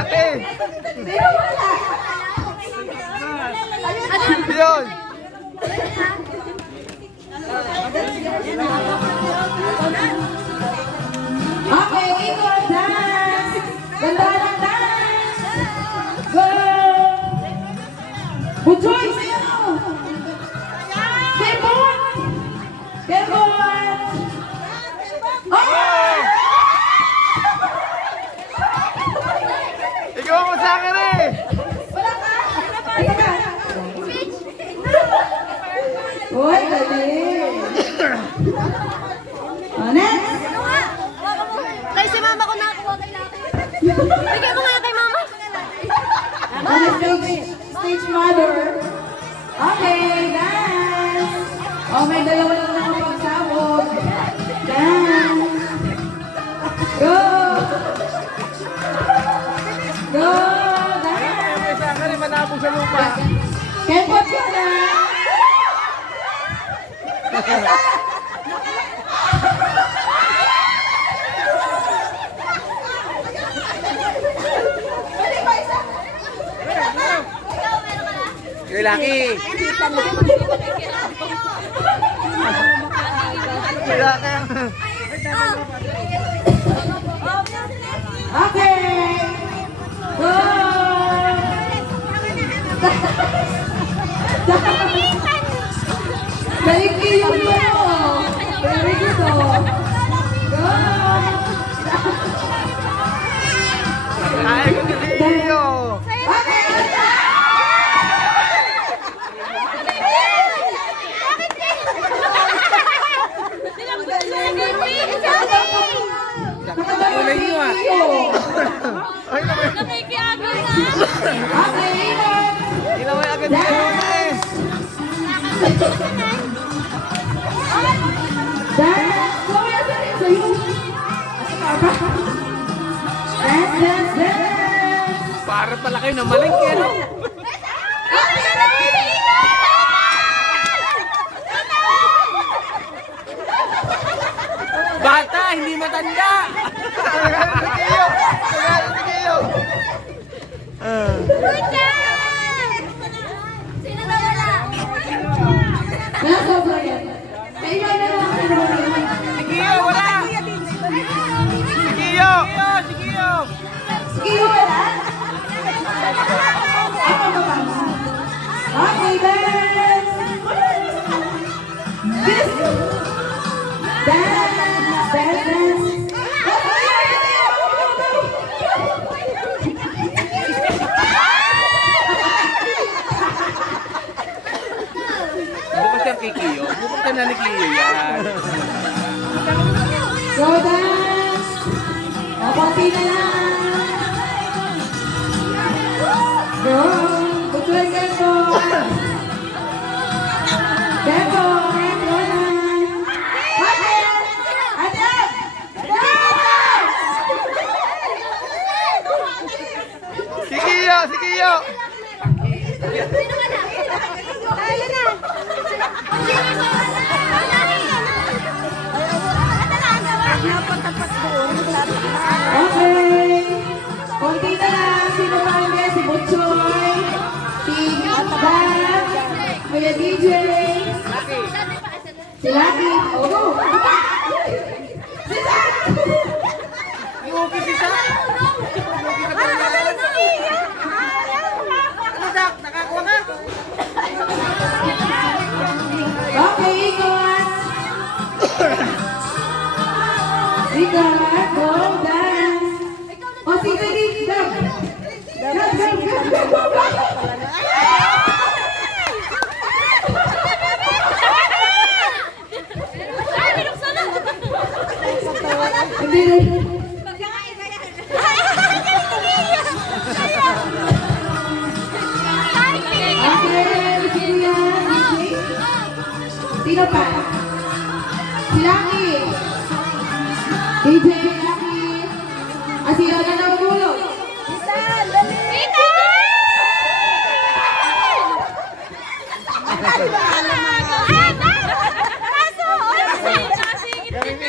ate. Sino wala? Yun. Okay, Igor, dance! Ganda ng dance! Go! Bujoy, sa'yo! Kebon! Kebon! Oh! Ikaw mo sa akin eh. Wala ka? Ito ka? Uy, galing! Next! Kay si mama ko nakuha kay natin. Bigyan mo nga kay mama. Stage mother. Okay, dance. Oh, may dalawa lang nakapagsabog. Dance. Go. Go. Dance. May sa akin eh, manabog sa lupa. Kempot ka na. Kay Lucky. Kay Lucky. Okay. Go. Thank you. Very good. Go. Ay, Kikio. Okay. Kulay niyo ah. Ay, naman. Nakikiago na. Okay, Igor. Ilaway agad dito eh. Dance. Go, yes, yes, sa'yo. Dance, dance, dance. Para pala kayo na malingki, ano? Bata, hindi matanda. Kikio. Kikio. Sino na wala? Nasobra yan. Kaya iba na lang ang iba. Kikio, wala. Kikio. Kikio. Sige, wala. Ako mababa. Okay, dance. This. Dance, dance, dance. Bukas yung Kikio. Bukas ka na ni Kikio yan. Go dance. O, konti na lang. Go. Butuin ka po. Tempo. Tempo na. Ate! Ate! Si Kikio, si Kikio. Sino wala? Kaya na. Sino sa Okay. Konti na lang. Sino pa hindi? Si Butchoy. Si Bab. Kuya DJ. Si Lucky. Oh. Si Zach. Yung si Sa. Ano Sak? Nakakuha ka? Okay, ikot. Ikot. Go, dance. O, sige, Gab. Hindi rin. Okay, sige yan. Sino pa? Si Lucky. DJ Lucky. Si Lola ng Bulog. Galing